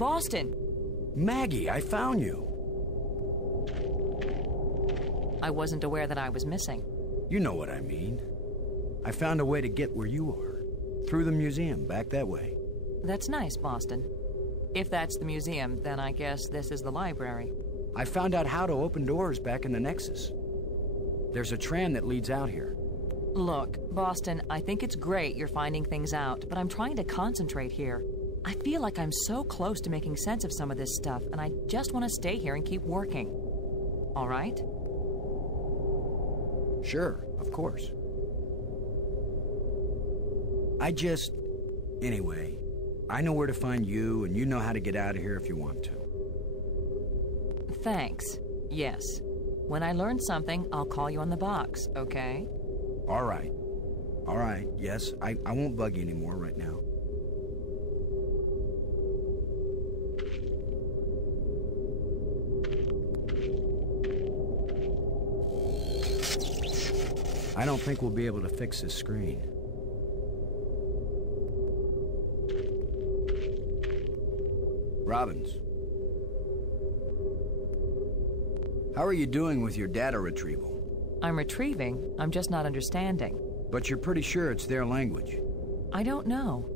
Boston! Maggie, I found you. I wasn't aware that I was missing. You know what I mean. I found a way to get where you are. Through the museum, back that way. That's nice, Boston. If that's the museum, then I guess this is the library. I found out how to open doors back in the Nexus. There's a tram that leads out here. Look, Boston, I think it's great you're finding things out, but I'm trying to concentrate here. I feel like I'm so close to making sense of some of this stuff, and I just want to stay here and keep working. All right? Sure, of course. Anyway, I know where to find you, and you know how to get out of here if you want to. Thanks. Yes. When I learn something, I'll call you on the box, okay? All right. All right, yes, I won't bug you anymore right now. I don't think we'll be able to fix this screen. Robbins. How are you doing with your data retrieval? I'm retrieving, I'm just not understanding. But you're pretty sure it's their language. I don't know.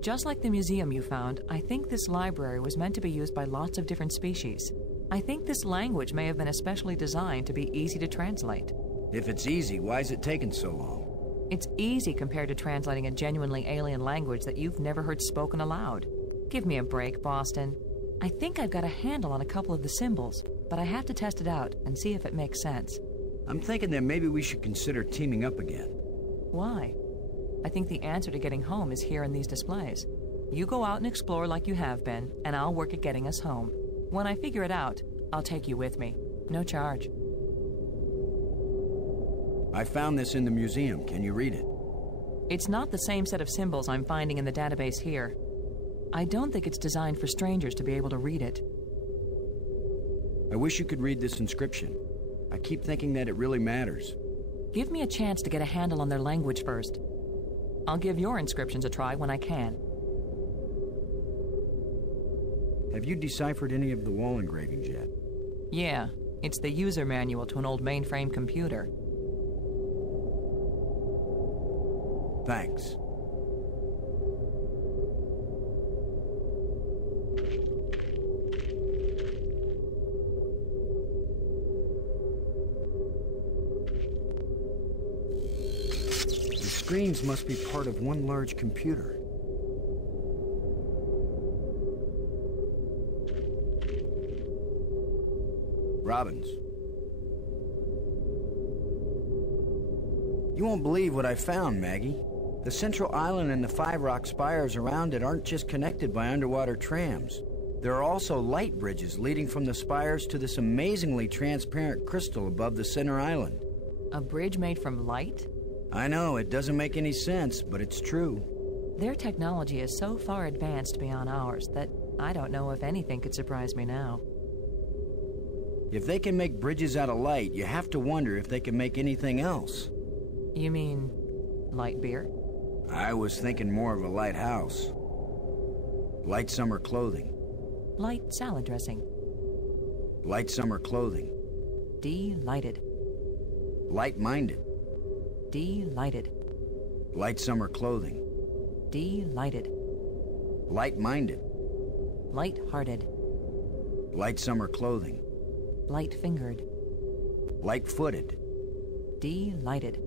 Just like the museum you found, I think this library was meant to be used by lots of different species. I think this language may have been especially designed to be easy to translate. If it's easy, why is it taking so long? It's easy compared to translating a genuinely alien language that you've never heard spoken aloud. Give me a break, Boston. I think I've got a handle on a couple of the symbols, but I have to test it out and see if it makes sense. I'm thinking that maybe we should consider teaming up again. Why? I think the answer to getting home is here in these displays. You go out and explore like you have been, and I'll work at getting us home. When I figure it out, I'll take you with me. No charge. I found this in the museum. Can you read it? It's not the same set of symbols I'm finding in the database here. I don't think it's designed for strangers to be able to read it. I wish you could read this inscription. I keep thinking that it really matters. Give me a chance to get a handle on their language first. I'll give your inscriptions a try when I can. Have you deciphered any of the wall engravings yet? Yeah, it's the user manual to an old mainframe computer. Thanks. The screens must be part of one large computer. Robbins. You won't believe what I found, Maggie. The central island and the 5 rock spires around it aren't just connected by underwater trams. There are also light bridges leading from the spires to this amazingly transparent crystal above the center island. A bridge made from light? I know, it doesn't make any sense, but it's true. Their technology is so far advanced beyond ours that I don't know if anything could surprise me now. If they can make bridges out of light, you have to wonder if they can make anything else. You mean light beer? I was thinking more of a lighthouse. Light summer clothing. Light salad dressing. Light summer clothing. Delighted. Light-minded. Delighted. Light summer clothing. Delighted. Light-minded. Light-hearted. Light summer clothing. Light-fingered. Light-footed. Delighted.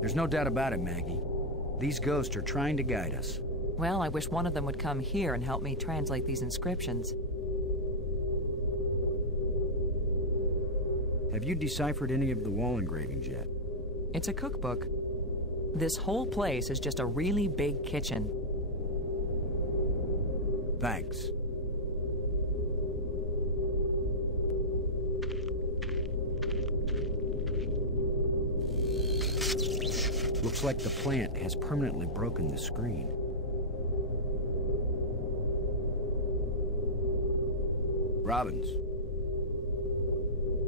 There's no doubt about it, Maggie. These ghosts are trying to guide us. Well, I wish one of them would come here and help me translate these inscriptions. Have you deciphered any of the wall engravings yet? It's a cookbook. This whole place is just a really big kitchen. Thanks. Looks like the plant has permanently broken the screen. Robbins.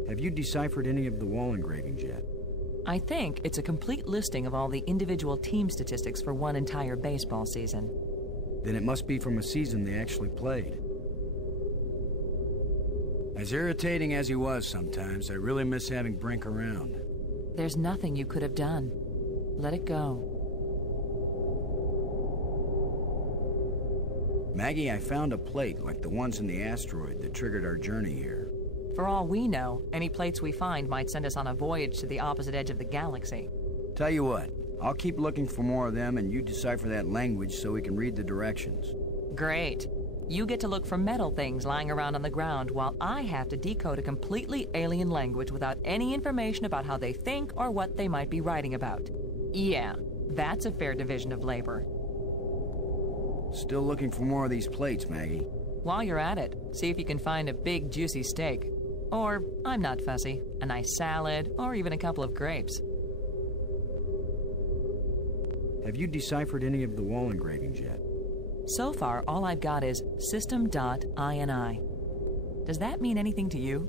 Have you deciphered any of the wall engravings yet? I think it's a complete listing of all the individual team statistics for one entire baseball season. Then it must be from a season they actually played. As irritating as he was sometimes, I really miss having Brink around. There's nothing you could have done. Let it go. Maggie, I found a plate like the ones in the asteroid that triggered our journey here. For all we know, any plates we find might send us on a voyage to the opposite edge of the galaxy. Tell you what, I'll keep looking for more of them and you decipher that language so we can read the directions. Great. You get to look for metal things lying around on the ground while I have to decode a completely alien language without any information about how they think or what they might be writing about. Yeah, that's a fair division of labor. Still looking for more of these plates, Maggie. While you're at it, see if you can find a big, juicy steak. Or, I'm not fussy, a nice salad, or even a couple of grapes. Have you deciphered any of the wall engravings yet? So far, all I've got is system.ini. Does that mean anything to you?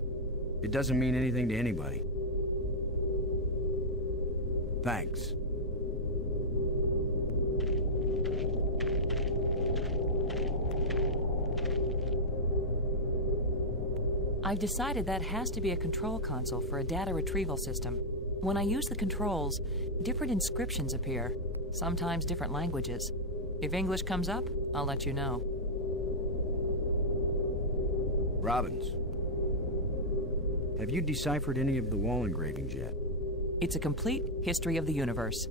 It doesn't mean anything to anybody. Thanks. I've decided that has to be a control console for a data retrieval system. When I use the controls, different inscriptions appear, sometimes different languages. If English comes up, I'll let you know. Robbins, have you deciphered any of the wall engravings yet? It's a complete history of the universe.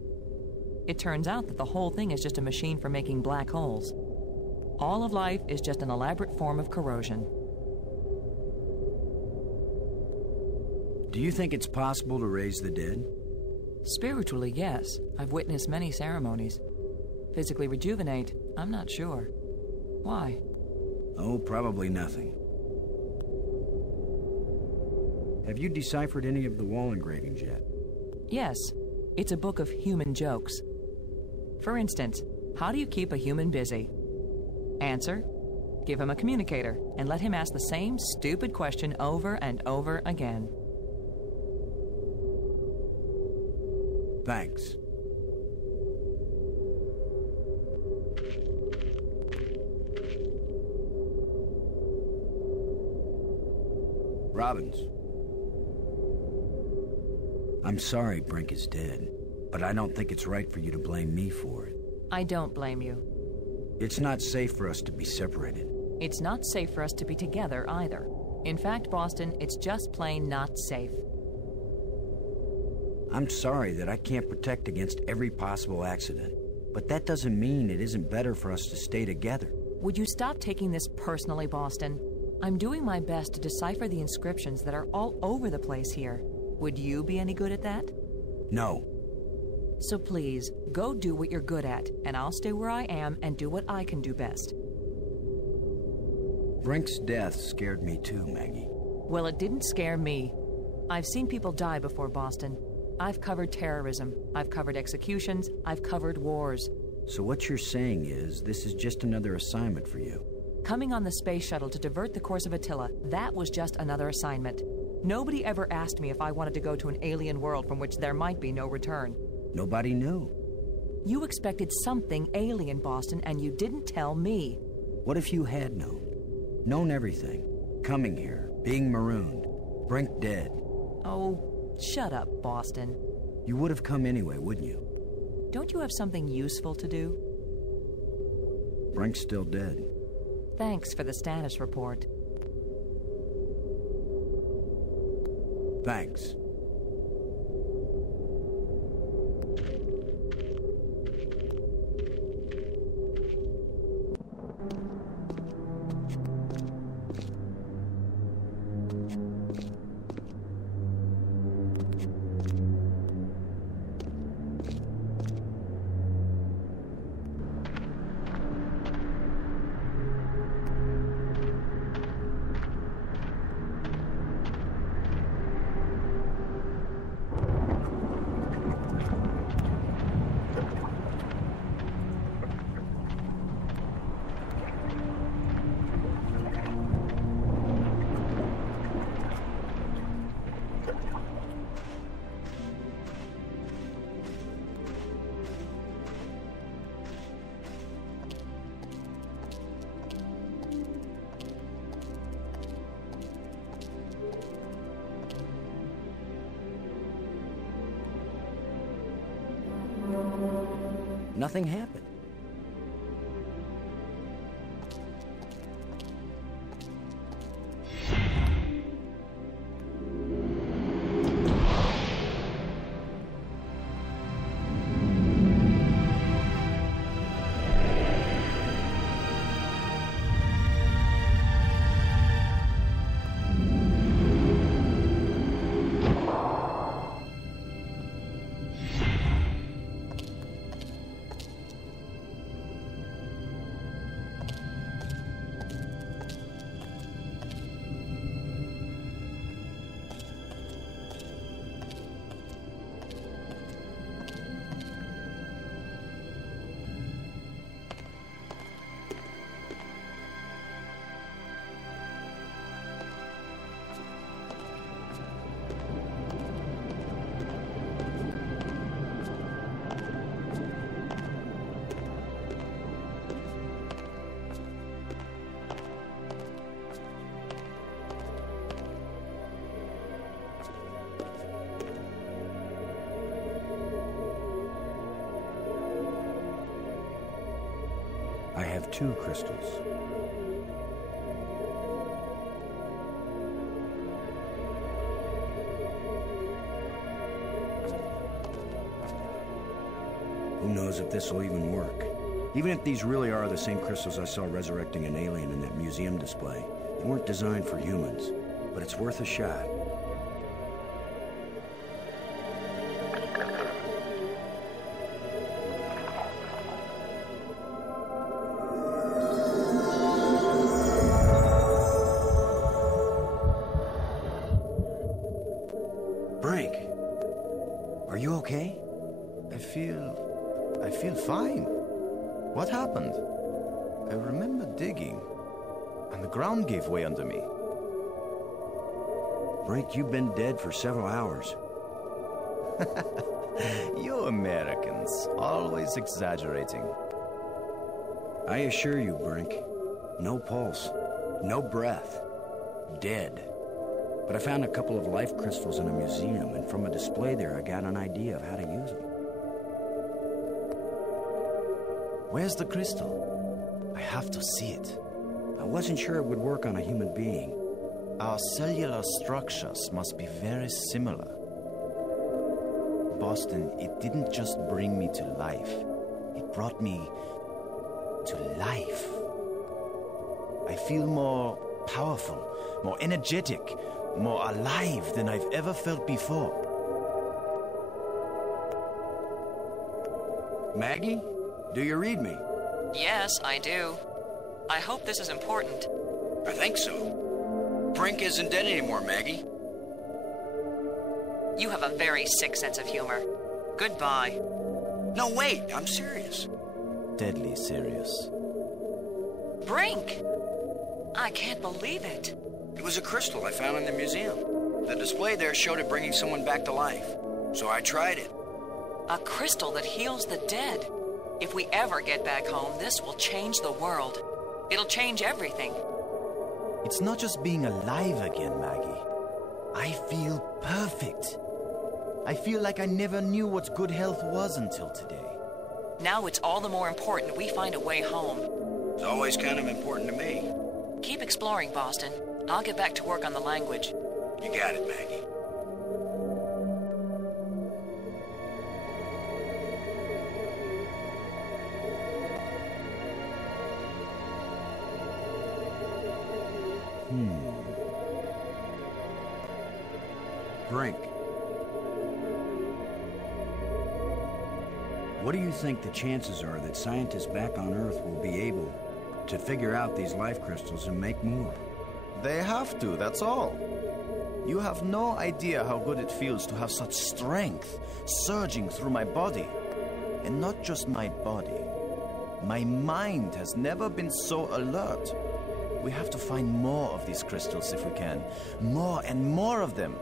It turns out that the whole thing is just a machine for making black holes. All of life is just an elaborate form of corrosion. Do you think it's possible to raise the dead? Spiritually, yes. I've witnessed many ceremonies. Physically rejuvenate, I'm not sure. Why? Oh, probably nothing. Have you deciphered any of the wall engravings yet? Yes. It's a book of human jokes. For instance, how do you keep a human busy? Answer: give him a communicator and let him ask the same stupid question over and over again. Thanks. Robbins. I'm sorry Brink is dead, but I don't think it's right for you to blame me for it. I don't blame you. It's not safe for us to be separated. It's not safe for us to be together either. In fact, Boston, it's just plain not safe. I'm sorry that I can't protect against every possible accident, but that doesn't mean it isn't better for us to stay together. Would you stop taking this personally, Boston? I'm doing my best to decipher the inscriptions that are all over the place here. Would you be any good at that? No. So please, go do what you're good at, and I'll stay where I am and do what I can do best. Brink's death scared me too, Maggie. Well, it didn't scare me. I've seen people die before, Boston. I've covered terrorism, I've covered executions, I've covered wars. So what you're saying is this is just another assignment for you? Coming on the space shuttle to divert the course of Attila, that was just another assignment. Nobody ever asked me if I wanted to go to an alien world from which there might be no return. Nobody knew. You expected something alien, Boston, and you didn't tell me. What if you had known? Known everything. Coming here, being marooned, Brink dead. Oh, shut up, Boston. You would have come anyway, wouldn't you? Don't you have something useful to do? Brink's still dead. Thanks for the status report. Thanks. Nothing happened. I have 2 crystals. Who knows if this will even work? Even if these really are the same crystals I saw resurrecting an alien in that museum display, they weren't designed for humans, but it's worth a shot. Brink, are you okay? I feel fine. What happened? I remember digging, and the ground gave way under me. Brink, you've been dead for several hours. You Americans, always exaggerating. I assure you, Brink, no pulse, no breath, dead. But I found a couple of life crystals in a museum, and from a display there, I got an idea of how to use them. Where's the crystal? I have to see it. I wasn't sure it would work on a human being. Our cellular structures must be very similar. Boston, it didn't just bring me to life. It brought me to life. I feel more powerful, more energetic, more alive than I've ever felt before. Maggie, do you read me? Yes, I do. I hope this is important. I think so. Brink isn't dead anymore, Maggie. You have a very sick sense of humor. Goodbye. No, wait, I'm serious. Deadly serious. Brink! I can't believe it. It was a crystal I found in the museum. The display there showed it bringing someone back to life. So I tried it. A crystal that heals the dead. If we ever get back home, this will change the world. It'll change everything. It's not just being alive again, Maggie. I feel perfect. I feel like I never knew what good health was until today. Now it's all the more important we find a way home. It's always kind of important to me. Keep exploring, Boston. I'll get back to work on the language. You got it, Maggie. Brink. What do you think the chances are that scientists back on Earth will be able to figure out these life crystals and make more? They have to, that's all. You have no idea how good it feels to have such strength surging through my body. And not just my body. My mind has never been so alert. We have to find more of these crystals if we can. More and more of them.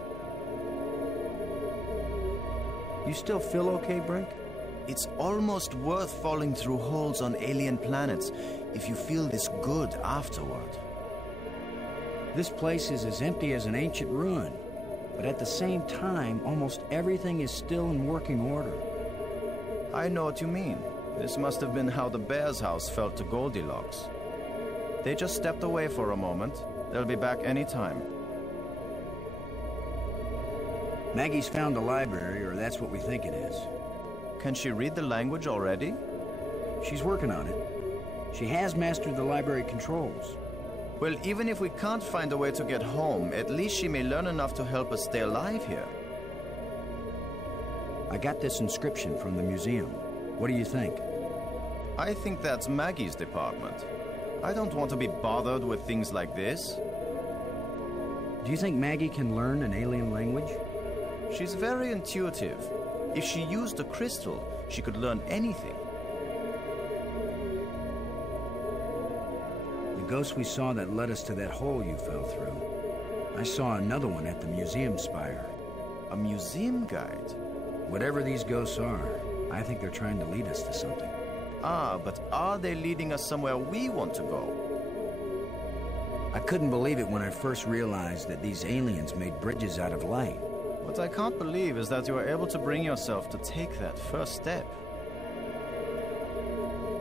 You still feel okay, Brink? It's almost worth falling through holes on alien planets if you feel this good afterward. This place is as empty as an ancient ruin, but at the same time, almost everything is still in working order. I know what you mean. This must have been how the bear's house felt to Goldilocks. They just stepped away for a moment. They'll be back any time. Maggie's found the library, or that's what we think it is. Can she read the language already? She's working on it. She has mastered the library controls. Well, even if we can't find a way to get home, at least she may learn enough to help us stay alive here. I got this inscription from the museum. What do you think? I think that's Maggie's department. I don't want to be bothered with things like this. Do you think Maggie can learn an alien language? She's very intuitive. If she used a crystal, she could learn anything. The ghost we saw that led us to that hole you fell through. I saw another one at the museum spire. A museum guide? Whatever these ghosts are, I think they're trying to lead us to something. Ah, but are they leading us somewhere we want to go? I couldn't believe it when I first realized that these aliens made bridges out of light. What I can't believe is that you were able to bring yourself to take that first step.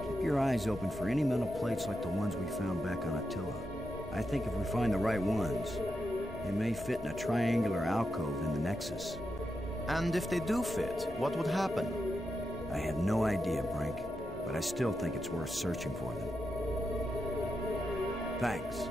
Keep your eyes open for any metal plates like the ones we found back on Attila. I think if we find the right ones, they may fit in a triangular alcove in the Nexus. And if they do fit, what would happen? I have no idea, Brink, but I still think it's worth searching for them. Thanks.